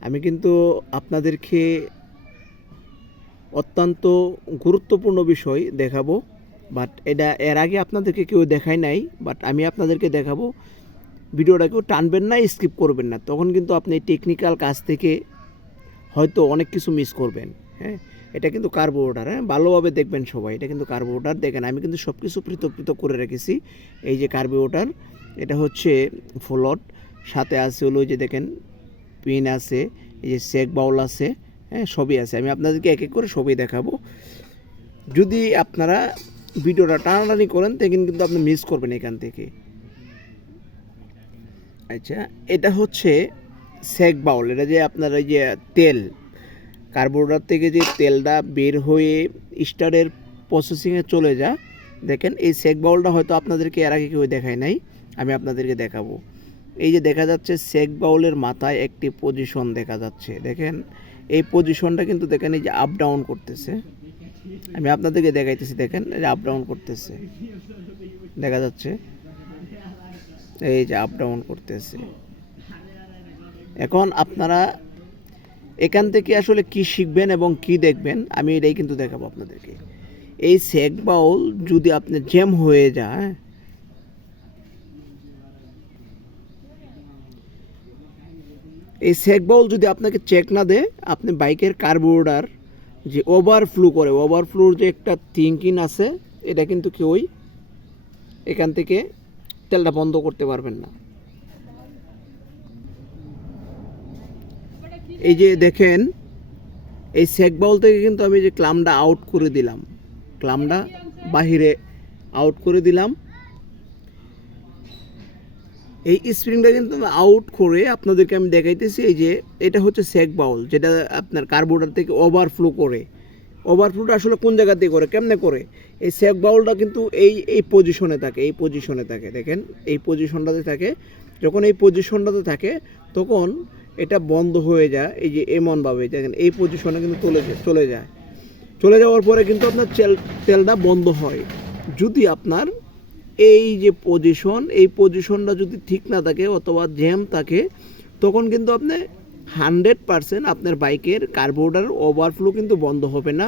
আমি কিন্তু আপনাদেরকে অত্যন্ত গুরুত্বপূর্ণ বিষয় দেখাবো বাট এটা এর আগে আপনাদেরকে কেউ দেখায় নাই বাট আমি আপনাদেরকে দেখাবো। ভিডিওটা কেউ টানবেন না স্কিপ করবেন না। তখন কিন্তু আপনি টেকনিক্যাল কাজ থেকে হয়তো অনেক কিছু মিস করবেন হ্যাঁ? এটা কিন্তু কার্বোরেটার হ্যাঁ? ভালোভাবে দেখবেন সবাই, এটা কিন্তু কার্বোরেটার দেখেন, আমি কিন্তু সব কিছু পৃথক পৃথক করে রেখেছি। এই যে কার্বোরেটার এটা হচ্ছে ফ্লোট, সাথে আছে হলো যে দেখেন পিন আছে, এই যে সেক বাউল আছে হ্যাঁ সবই আছে। আমি আপনাদেরকে এক এক করে সবই দেখাবো। যদি আপনারা ভিডিওটা টানাটানি করেন তখন কিন্তু আপনি মিস করবেন এখান থেকে। আচ্ছা এটা হচ্ছে সেক বাউল এটা যে আপনার এই যে তেল কার্বোরেটর থেকে যে তেলটা বের হয়ে স্টারের প্রসেসিংয়ে চলে যা দেখেন এই সেক বাউলটা হয়তো আপনাদেরকে এর আগে কেউ দেখায় নাই, আমি আপনাদেরকে দেখাবো। এই যে দেখা যাচ্ছে সেক বাউলের মাথায় একটি পজিশন দেখা যাচ্ছে, দেখেন? এই পজিশনটা কিন্তু দেখেন এই যে আপ ডাউন করতেছে। আমি আপনাদেরকে দেখাইতেছি, দেখেন? এই যে আপ ডাউন করতেছে। দেখা যাচ্ছে? এই যে আপ ডাউন করতেছে। এখন আপনারা এখান থেকে আসলে কি শিখবেন এবং কি দেখবেন, আমি এটাই কিন্তু দেখাবো আপনাদেরকে। এই সেক বাউল যদি আপনি জ্যাম হয়ে যায় এই সেক বাউল যদি আপনাকে চেক না দেয়, আপনি বাইকের কার্বোর্ডার যে ওভারফ্লো করে ওভারফ্লোর যে একটা থিঙ্কিং আছে, এটা কিন্তু কেউই এখান থেকে তেলটা বন্ধ করতে পারবেন না। এই যে দেখেন, এই সেক বাউল থেকে কিন্তু আমি যে ক্লামটা আউট করে দিলাম ক্লামটা বাহিরে আউট করে দিলাম এই স্প্রিংটা কিন্তু আউট করে আপনাদেরকে আমি দেখাইতেছি, এই যে এটা হচ্ছে সেক বাউল যেটা আপনার কার্বোর্ডার থেকে ওভারফ্লো করে। ওভারফ্লোটা আসলে কোন জায়গা দিয়ে করে, কেমনে করে? এই সেক বাউলটা কিন্তু এই এই পজিশনে থাকে, এই পজিশনে থাকে, দেখেন, এই পজিশনটাতে থাকে। যখন এই পজিশনটাতে থাকে, তখন এটা বন্ধ হয়ে যায়, এই যে এমনভাবে দেখেন, এই পজিশনে কিন্তু চলে যায় চলে যায়। চলে যাওয়ার পরে কিন্তু আপনার তেল তেলটা বন্ধ হয়। যদি আপনার এই যে পজিশন এই পজিশনটা যদি ঠিক না থাকে অথবা জ্যাম থাকে, তখন কিন্তু আপনি হান্ড্রেড পারসেন্ট আপনার বাইকের কার্বোর্ডার ওভারফ্লো কিন্তু বন্ধ হবে না।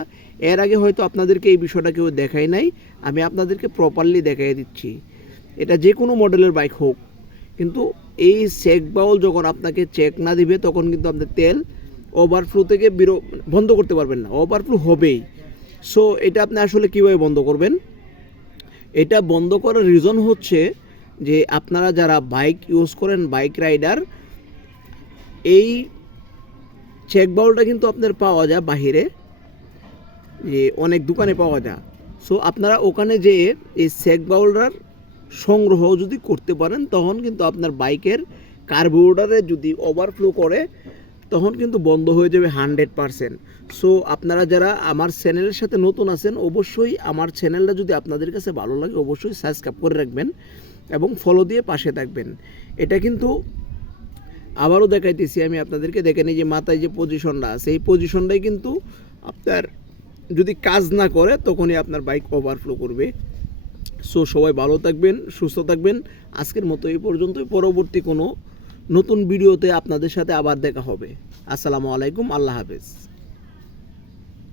এর আগে হয়তো আপনাদেরকে এই বিষয়টা কেউ দেখাই নাই, আমি আপনাদেরকে প্রপারলি দেখাই দিচ্ছি। এটা যে কোনো মডেলের বাইক হোক, কিন্তু এই চেক বাউল যখন আপনাকে চেক না দিবে, তখন কিন্তু আপনার তেল ওভারফ্লো থেকে বিরো বন্ধ করতে পারবেন না ওভারফ্লো হবেই। সো এটা আপনি আসলে কীভাবে বন্ধ করবেন? এটা বন্ধ করার রিজন হচ্ছে যে আপনারা যারা বাইক ইউজ করেন বাইক রাইডার এই চেক বাউলটা কিন্তু আপনার পাওয়া যায় বাহিরে, যে অনেক দোকানে পাওয়া যায়। সো আপনারা ওখানে যেয়ে এই চেক বাউলটার সংগ্রহ যদি করতে পারেন, তখন কিন্তু আপনার বাইকের কার্বোর্ডারে যদি ওভারফ্লো করে তখন কিন্তু বন্ধ হয়ে যাবে হান্ড্রেড পারসেন্ট। সো, আপনারা যারা আমার চ্যানেলের সাথে নতুন আছেন, অবশ্যই আমার চ্যানেলটা যদি আপনাদের কাছে ভালো লাগে, অবশ্যই সাবস্ক্রাইব করে রাখবেন এবং ফলো দিয়ে পাশে থাকবেন। এটা কিন্তু আবারও দেখাইতেছি আমি আপনাদেরকে। দেখে নিই যে মাথায় যে পজিশনটা আছে, এই পজিশনটাই কিন্তু আপনার যদি কাজ না করে, তখনই আপনার বাইক ওভারফ্লো করবে। সো, সবাই ভালো থাকবেন, সুস্থ থাকবেন। আজকের মতো এই পর্যন্তই। পরবর্তী কোনো নতুন ভিডিওতে আপনাদের সাথে আবার দেখা হবে। আসসালামু আলাইকুম আল্লাহ হাফেজ।